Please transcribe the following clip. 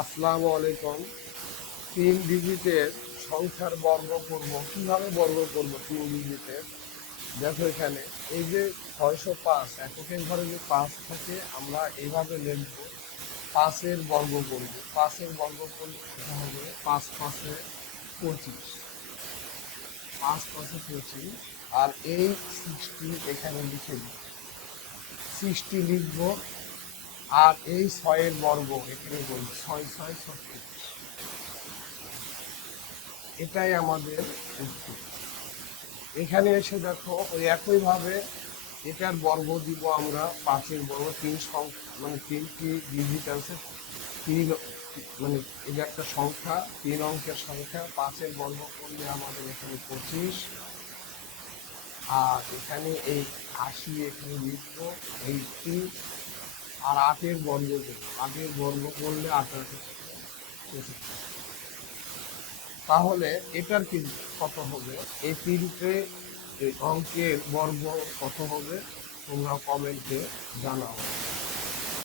আসসালামু আলাইকুম। 3 ডিজিটের সংখ্যার বর্গ করব, কিভাবে বর্গ করব 3 ডিজিটের? দেখো এখানে এই যে 605 এককের ঘরে যে 5 থাকে, আমরা এইভাবে লিখব। 5-এর বর্গ করব, 5-এর বর্গ করলে সেটা হবে 5×5=25, 5×5=25। আর এই 60 এখানে লিখে দিব, 60 লিখব। আর এই 6-এর বর্গ এখানে করব, 6×6=36। এটাই আমাদের উত্তর। এখানে এসে দেখো ওই একইভাবে এটার বর্গ দিব আমরা, 5-এর বর্গ, তিন সংখ্যা মানে 3টি ডিজিট আছে, তিন মানে এটা একটা সংখ্যা, 3 অঙ্কের সংখ্যা। 5-এর বর্গ করলে আমাদের এখানে 25। আর এখানে এই 80 এখানে লিখবো, 80। আর 8-এর বর্গ করবো, 8-এর বর্গ করলে 8×8=65। তাহলে এটার কি কত হবে? এই তিনটে এই অঙ্কের বর্গ কত হবে তোমরা কমেন্টে জানাও।